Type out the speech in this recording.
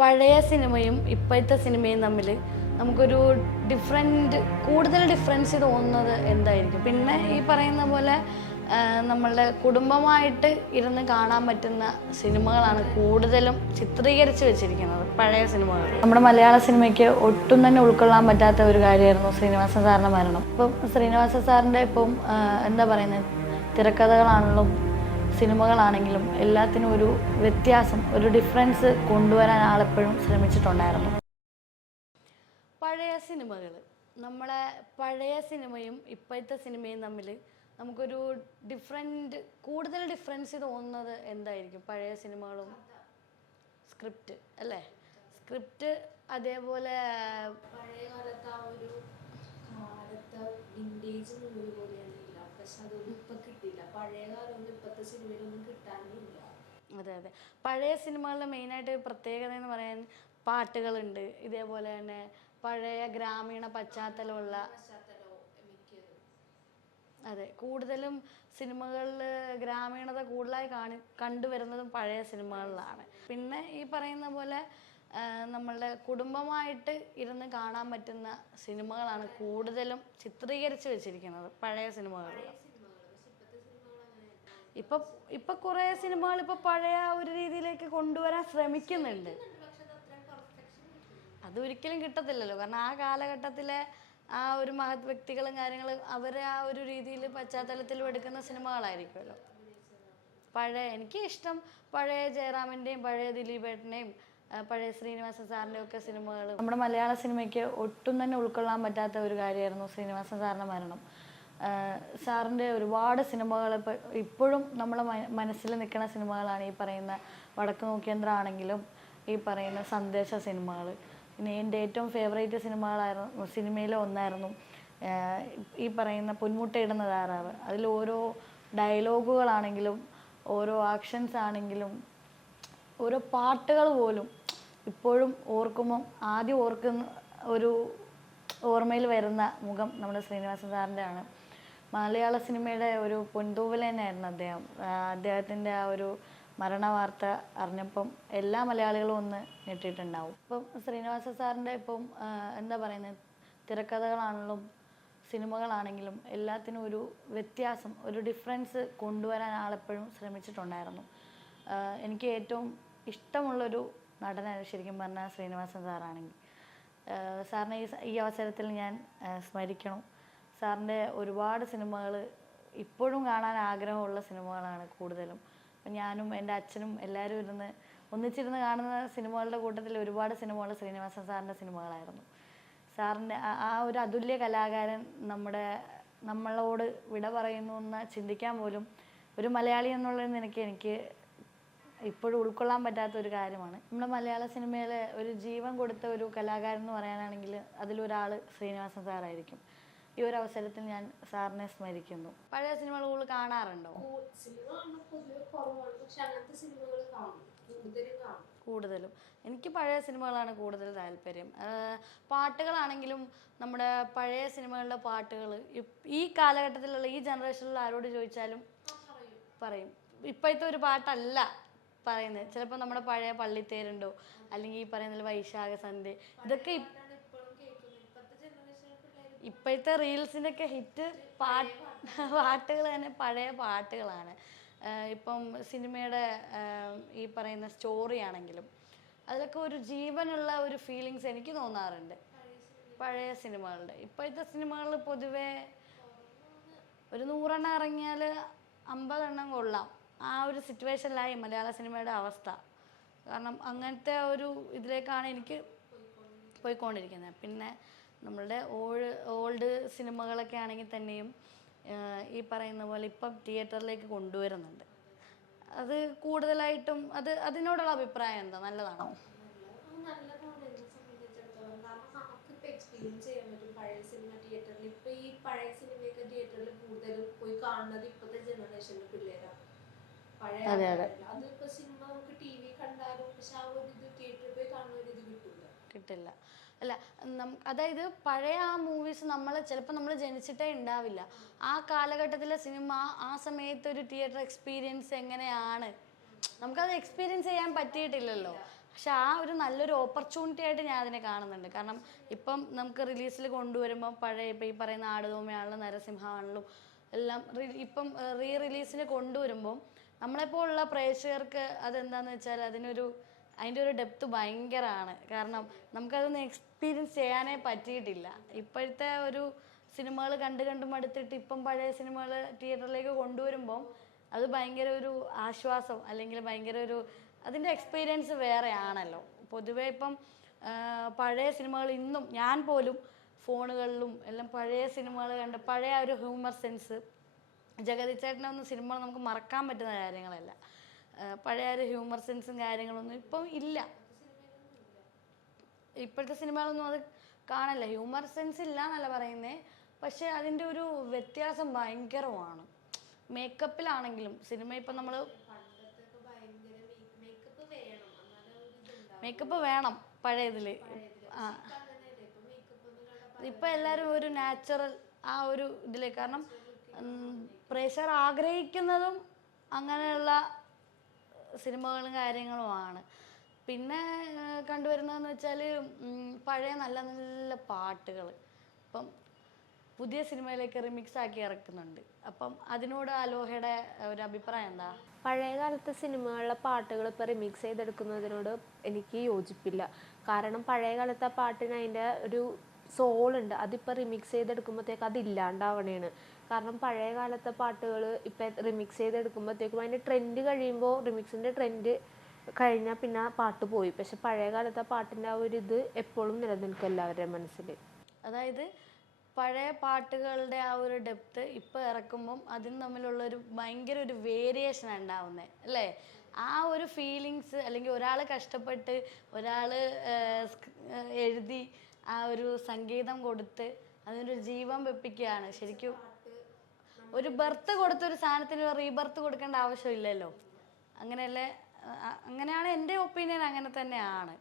പഴയ സിനിമയും ഇപ്പോഴത്തെ സിനിമയും തമ്മിൽ നമുക്കൊരു കൂടുതൽ ഡിഫറൻസ് തോന്നുന്നത് എന്തായിരിക്കും? പിന്നെ ഈ പറയുന്ന പോലെ നമ്മളുടെ കുടുംബമായിട്ട് ഇരുന്ന് കാണാൻ പറ്റുന്ന സിനിമകളാണ് കൂടുതലും ചിത്രീകരിച്ച് വെച്ചിരിക്കുന്നത്, പഴയ സിനിമകൾ. നമ്മുടെ മലയാള സിനിമയ്ക്ക് ഒട്ടും തന്നെ ഉൾക്കൊള്ളാൻ പറ്റാത്ത ഒരു കാര്യമായിരുന്നു ശ്രീനിവാസൻ സാറിൻ്റെ മരണം. ഇപ്പം ശ്രീനിവാസൻ സാറിൻ്റെ ഇപ്പം എന്താ പറയുന്നത്, തിരക്കഥകളാണെങ്കിലും സിനിമകളാണെങ്കിലും എല്ലാത്തിനും ഒരു വ്യത്യാസം, ഒരു ഡിഫറൻസ് കൊണ്ടുവരാൻ ആളെപ്പോഴും ശ്രമിച്ചിട്ടുണ്ടായിരുന്നു. നമ്മളെ പഴയ സിനിമയും ഇപ്പോഴത്തെ സിനിമയും തമ്മിൽ നമുക്കൊരു കൂടുതൽ ഡിഫറൻസ് തോന്നുന്നത് എന്തായിരിക്കും? പഴയ സിനിമകളും സ്ക്രിപ്റ്റ് അല്ലേ? സ്ക്രിപ്റ്റ് അതേപോലെ പഴയ കാലത്ത് ആ ഒരു കാലത്തെ വിൻറ്റേജ് മൂവി പോലെയാണ് ഇല്ല, പക്ഷെ അതൊന്നും ഇപ്പം കിട്ടില്ല. പഴയ കാലമൊന്നും ഇപ്പോഴത്തെ സിനിമയിലൊന്നും കിട്ടാനില്ല. അതെ അതെ, പഴയ സിനിമകളുടെ മെയിനായിട്ട് പ്രത്യേകത എന്ന് പറയാൻ പാട്ടുകളുണ്ട്, ഇതേപോലെ തന്നെ പഴയ ഗ്രാമീണ പശ്ചാത്തലമുള്ള. അതെ, കൂടുതലും സിനിമകളിൽ ഗ്രാമീണത കൂടുതലായി കണ്ടുവരുന്നതും പഴയ സിനിമകളിലാണ്. പിന്നെ ഈ പറയുന്ന പോലെ നമ്മളുടെ കുടുംബമായിട്ട് ഇരുന്ന് കാണാൻ പറ്റുന്ന സിനിമകളാണ് കൂടുതലും ചിത്രീകരിച്ച് വെച്ചിരിക്കുന്നത്, പഴയ സിനിമകളിൽ. ഇപ്പൊ കുറേ സിനിമകൾ ഇപ്പൊ പഴയ ഒരു രീതിയിലേക്ക് കൊണ്ടുവരാൻ ശ്രമിക്കുന്നുണ്ട്. അതൊരിക്കലും കിട്ടത്തില്ലല്ലോ, കാരണം ആ കാലഘട്ടത്തിലെ ആ ഒരു മഹത് വ്യക്തികളും കാര്യങ്ങളും അവരെ ആ ഒരു രീതിയിൽ പശ്ചാത്തലത്തിലും എടുക്കുന്ന സിനിമകളായിരിക്കുമല്ലോ. എനിക്ക് ഇഷ്ടം പഴയ ജയറാമിൻ്റെയും പഴയ ദിലീപേട്ടൻ്റെയും പഴയ ശ്രീനിവാസൻ സാറിൻ്റെയും ഒക്കെ സിനിമകൾ. നമ്മുടെ മലയാള സിനിമയ്ക്ക് ഒട്ടും തന്നെ ഉൾക്കൊള്ളാൻ പറ്റാത്ത ഒരു കാര്യമായിരുന്നു ശ്രീനിവാസൻ സാറിൻ്റെ മരണം. സാറിൻ്റെ ഒരുപാട് സിനിമകൾ ഇപ്പോഴും നമ്മളെ മനസ്സിൽ നിൽക്കുന്ന സിനിമകളാണ് ഈ പറയുന്ന വടക്ക് നോക്കിയന്ത്രം ആണെങ്കിലും ഈ പറയുന്ന സന്ദേശ സിനിമകൾ. പിന്നെ എൻ്റെ ഏറ്റവും ഫേവറേറ്റ് സിനിമയിലെ ഒന്നായിരുന്നു ഈ പറയുന്ന പൊന്മുട്ടയിടുന്ന താറാവ്. അതിൽ ഓരോ ഡയലോഗുകളാണെങ്കിലും ഓരോ ആക്ഷൻസ് ആണെങ്കിലും ഓരോ പാട്ടുകൾ പോലും ഇപ്പോഴും ഓർക്കുമ്പം ആദ്യം ഓർക്കുന്ന ഒരു ഓർമ്മയിൽ വരുന്ന മുഖം നമ്മുടെ ശ്രീനിവാസൻ സാറിൻ്റെ ആണ്. മലയാള സിനിമയുടെ ഒരു പൊൻതൂവൽ തന്നെയായിരുന്നു അദ്ദേഹം. അദ്ദേഹത്തിൻ്റെ ആ ഒരു മരണവാർത്ത അറിഞ്ഞപ്പം എല്ലാ മലയാളികളും ഒന്ന് ഞെട്ടിയിട്ടുണ്ടാവും. ഇപ്പം ശ്രീനിവാസൻ സാറിൻ്റെ ഇപ്പം എന്താ പറയുന്നത്, തിരക്കഥകളാണെങ്കിലും സിനിമകളാണെങ്കിലും എല്ലാത്തിനും ഒരു വ്യത്യാസം, ഒരു ഡിഫറൻസ് കൊണ്ടുവരാൻ ആളെപ്പോഴും ശ്രമിച്ചിട്ടുണ്ടായിരുന്നു. എനിക്ക് ഏറ്റവും ഇഷ്ടമുള്ളൊരു നടനാണ് ശരിക്കും പറഞ്ഞാൽ ശ്രീനിവാസൻ സാറാണെങ്കിൽ. സാറിനെ ഈ അവസരത്തിൽ ഞാൻ സ്മരിക്കണം. സാറിൻ്റെ ഒരുപാട് സിനിമകൾ ഇപ്പോഴും കാണാൻ ആഗ്രഹമുള്ള സിനിമകളാണ് കൂടുതലും. അപ്പം ഞാനും എൻ്റെ അച്ഛനും എല്ലാവരും ഒന്നിച്ചിരുന്ന് കാണുന്ന സിനിമകളുടെ കൂട്ടത്തിൽ ഒരുപാട് സിനിമകൾ ശ്രീനിവാസൻ സാറിൻ്റെ സിനിമകളായിരുന്നു. സാറിൻ്റെ ആ ഒരു അതുല്യ കലാകാരൻ നമ്മളോട് വിട പറയുന്നു എന്ന് ചിന്തിക്കാൻ പോലും ഒരു മലയാളി എന്നുള്ളതിൽ എനിക്ക് ഇപ്പോഴും ഉൾക്കൊള്ളാൻ പറ്റാത്ത ഒരു കാര്യമാണ്. നമ്മുടെ മലയാള സിനിമയിലെ ഒരു ജീവൻ കൊടുത്ത ഒരു കലാകാരൻ എന്ന് പറയാനാണെങ്കിൽ അതിലൊരാൾ ശ്രീനിവാസൻ സാറായിരിക്കും. ഈ ഒരു അവസരത്തിൽ ഞാൻ സാറിനെ സ്മരിക്കുന്നു. പഴയ സിനിമകൾ കൂടുതൽ കാണാറുണ്ടോ? കൂടുതലും എനിക്ക് പഴയ സിനിമകളാണ് കൂടുതൽ താല്പര്യം. പാട്ടുകളാണെങ്കിലും നമ്മുടെ പഴയ സിനിമകളിലെ പാട്ടുകൾ ഈ കാലഘട്ടത്തിലുള്ള ഈ ജനറേഷനിലുള്ള ആരോട് ചോദിച്ചാലും പറയും. ഇപ്പോഴത്തെ ഒരു പാട്ടല്ല പറയുന്നത്. ചിലപ്പോൾ നമ്മുടെ പഴയ പള്ളിത്തേരുണ്ടോ അല്ലെങ്കിൽ ഈ പറയുന്ന വൈശാഖ സന്ധ്യ, ഇതൊക്കെ ഇപ്പോഴത്തെ റീൽസിൻ്റെ ഒക്കെ ഹിറ്റ് പാട്ടുകൾ തന്നെ പഴയ പാട്ടുകളാണ്. ഇപ്പം സിനിമയുടെ ഈ പറയുന്ന സ്റ്റോറി ആണെങ്കിലും അതിലൊക്കെ ഒരു ജീവനുള്ള ഒരു ഫീലിങ്സ് എനിക്ക് തോന്നാറുണ്ട് പഴയ സിനിമകളുടെ. ഇപ്പോഴത്തെ സിനിമകൾ പൊതുവേ ഒരു 100 എണ്ണം ഇറങ്ങിയാൽ 50 എണ്ണം കൊള്ളാം, ആ ഒരു സിറ്റുവേഷനിലായി മലയാള സിനിമയുടെ അവസ്ഥ. കാരണം അങ്ങനത്തെ ഒരു ഇതിലേക്കാണ് എനിക്ക് പോയിക്കൊണ്ടിരിക്കുന്നത്. പിന്നെ നമ്മളുടെ ഓൾഡ് സിനിമകളൊക്കെ ആണെങ്കിൽ തന്നെയും ഈ പറയുന്ന പോലെ ഇപ്പം തിയേറ്ററിലേക്ക് കൊണ്ടുവരുന്നുണ്ട്. അത് കൂടുതലായിട്ടും അതിനോടുള്ള അഭിപ്രായം എന്താ? നല്ലതാണോ? നല്ലതാണ് എന്നെ സംബന്ധിച്ചിടത്തോളം. കാരണം നമുക്കിപ്പോൾ എക്സ്പീരിയൻസ് ചെയ്യാൻ പറ്റും പഴയ സിനിമ തിയേറ്ററിൽ. ഇപ്പം ഈ പഴയ സിനിമയൊക്കെ തിയേറ്ററിൽ കൂടുതലും പോയി കാണുന്നത് ഇപ്പോഴത്തെ ജനറേഷനിലെ പിള്ളേരാണ്. പഴയ അതിപ്പോൾ സിനിമ നമുക്ക് ടി വി കണ്ടാലും പക്ഷെ ആ ഒരു ഇത് തിയേറ്ററിൽ പോയി കാണുന്ന ഒരു ഇത് കിട്ടില്ല. അല്ല, അതായത് പഴയ ആ മൂവീസ് ചിലപ്പോൾ നമ്മൾ ജനിച്ചിട്ടേ ഉണ്ടാവില്ല. ആ കാലഘട്ടത്തിലെ സിനിമ ആ സമയത്ത് ഒരു തിയേറ്റർ എക്സ്പീരിയൻസ് എങ്ങനെയാണ് നമുക്കത് എക്സ്പീരിയൻസ് ചെയ്യാൻ പറ്റിയിട്ടില്ലല്ലോ. പക്ഷെ ആ ഒരു നല്ലൊരു ഓപ്പർച്യൂണിറ്റി ആയിട്ട് ഞാൻ അതിനെ കാണുന്നുണ്ട്. കാരണം ഇപ്പം നമുക്ക് റിലീസിൽ കൊണ്ടുവരുമ്പം പഴയ ഇപ്പം ഈ പറയുന്ന ആടുതോമയാണെങ്കിലും നരസിംഹമാണെങ്കിലും എല്ലാം ഇപ്പം റീ റിലീസിന് കൊണ്ടുവരുമ്പം നമ്മളെപ്പോലുള്ള പ്രേക്ഷകർക്ക് അതെന്താണെന്ന് വെച്ചാൽ അതിൻ്റെ ഒരു ഡെപ്ത് ഭയങ്കരമാണ്. കാരണം നമുക്കതൊന്ന് എക്സ്പീരിയൻസ് ചെയ്യാനേ പറ്റിയിട്ടില്ല. ഇപ്പോഴത്തെ ഒരു സിനിമകൾ കണ്ട് മടുത്തിട്ട് ഇപ്പം പഴയ സിനിമകൾ തിയേറ്ററിലേക്ക് കൊണ്ടുവരുമ്പം അത് ഭയങ്കര ഒരു ആശ്വാസം, അല്ലെങ്കിൽ ഭയങ്കര ഒരു അതിൻ്റെ എക്സ്പീരിയൻസ് വേറെ ആണല്ലോ. പൊതുവേ ഇപ്പം പഴയ സിനിമകൾ ഇന്നും ഞാൻ പോലും ഫോണുകളിലും എല്ലാം പഴയ സിനിമകൾ കണ്ട് പഴയ ഒരു ഹ്യൂമർ സെൻസ്, ജഗതി ചേട്ടനൊന്നും സിനിമകൾ നമുക്ക് മറക്കാൻ പറ്റുന്ന കാര്യങ്ങളല്ല. പഴയ ഒരു ഹ്യൂമർ സെൻസും കാര്യങ്ങളൊന്നും ഇപ്പം ഇല്ല. ഇപ്പോഴത്തെ സിനിമകളൊന്നും അത് കാണല്ല. ഹ്യൂമർ സെൻസ് ഇല്ല എന്നല്ല പറയുന്നത്, പക്ഷെ അതിൻ്റെ ഒരു വ്യത്യാസം ഭയങ്കരമാണ്. മേക്കപ്പിലാണെങ്കിലും സിനിമ ഇപ്പം നമ്മൾ മേക്കപ്പ് വേണം പഴയതിൽ. ആ ഇപ്പം എല്ലാവരും ഒരു നാച്ചുറൽ ആ ഒരു ഇതിലേക്ക്, കാരണം പ്രേക്ഷകർ ആഗ്രഹിക്കുന്നതും അങ്ങനെയുള്ള സിനിമകളും കാര്യങ്ങളുമാണ്. പിന്നെ കണ്ടുവരുന്നതെന്ന് വെച്ചാൽ പഴയ നല്ല നല്ല പാട്ടുകൾ ഇപ്പം പുതിയ സിനിമയിലേക്ക് റിമിക്സ് ആക്കി ഇറക്കുന്നുണ്ട്. അപ്പം അതിനോട് അലോഹയുടെ ഒരു അഭിപ്രായം എന്താ? പഴയ കാലത്തെ സിനിമകളിലെ പാട്ടുകൾ ഇപ്പോൾ റിമിക്സ് ചെയ്തെടുക്കുന്നതിനോട് എനിക്ക് യോജിപ്പില്ല. കാരണം പഴയ കാലത്തെ പാട്ടിന് അതിൻ്റെ ഒരു സോളുണ്ട്. അതിപ്പോൾ റിമിക്സ് ചെയ്തെടുക്കുമ്പോഴത്തേക്ക് അതില്ലാണ്ടാവണേണ്. കാരണം പഴയ കാലത്തെ പാട്ടുകൾ ഇപ്പം റിമിക്സ് ചെയ്തെടുക്കുമ്പോഴത്തേക്കും അതിൻ്റെ ട്രെൻഡ് കഴിയുമ്പോൾ, റിമിക്സിൻ്റെ ട്രെൻഡ് കഴിഞ്ഞാൽ പിന്നെ പാട്ട് പോയി. പക്ഷെ പഴയ കാലത്തെ പാട്ടിൻ്റെ ആ ഒരു ഇത് എപ്പോഴും നിലനിൽക്കും എല്ലാവരുടെ മനസ്സിൽ. അതായത് പഴയ പാട്ടുകളുടെ ആ ഒരു ഡെപ്ത് ഇപ്പോൾ ഇറക്കുമ്പം അതിന് തമ്മിലുള്ളൊരു ഭയങ്കര ഒരു വേരിയേഷൻ ഉണ്ടാവുന്നത് അല്ലേ? ആ ഒരു ഫീലിങ്സ്, അല്ലെങ്കിൽ ഒരാൾ കഷ്ടപ്പെട്ട് ഒരാൾ എഴുതി ആ ഒരു സംഗീതം കൊടുത്ത് അതിനൊരു ജീവൻ വെപ്പിക്കുകയാണ്. ശരിക്കും ഒരു ബർത്ത് കൊടുത്തൊരു സാധനത്തിന് റീബർത്ത് കൊടുക്കേണ്ട ആവശ്യമില്ലല്ലോ. അങ്ങനെയല്ലേ? അങ്ങനെയാണ് എൻ്റെ ഒപ്പീനിയൻ, അങ്ങനെ തന്നെയാണ്.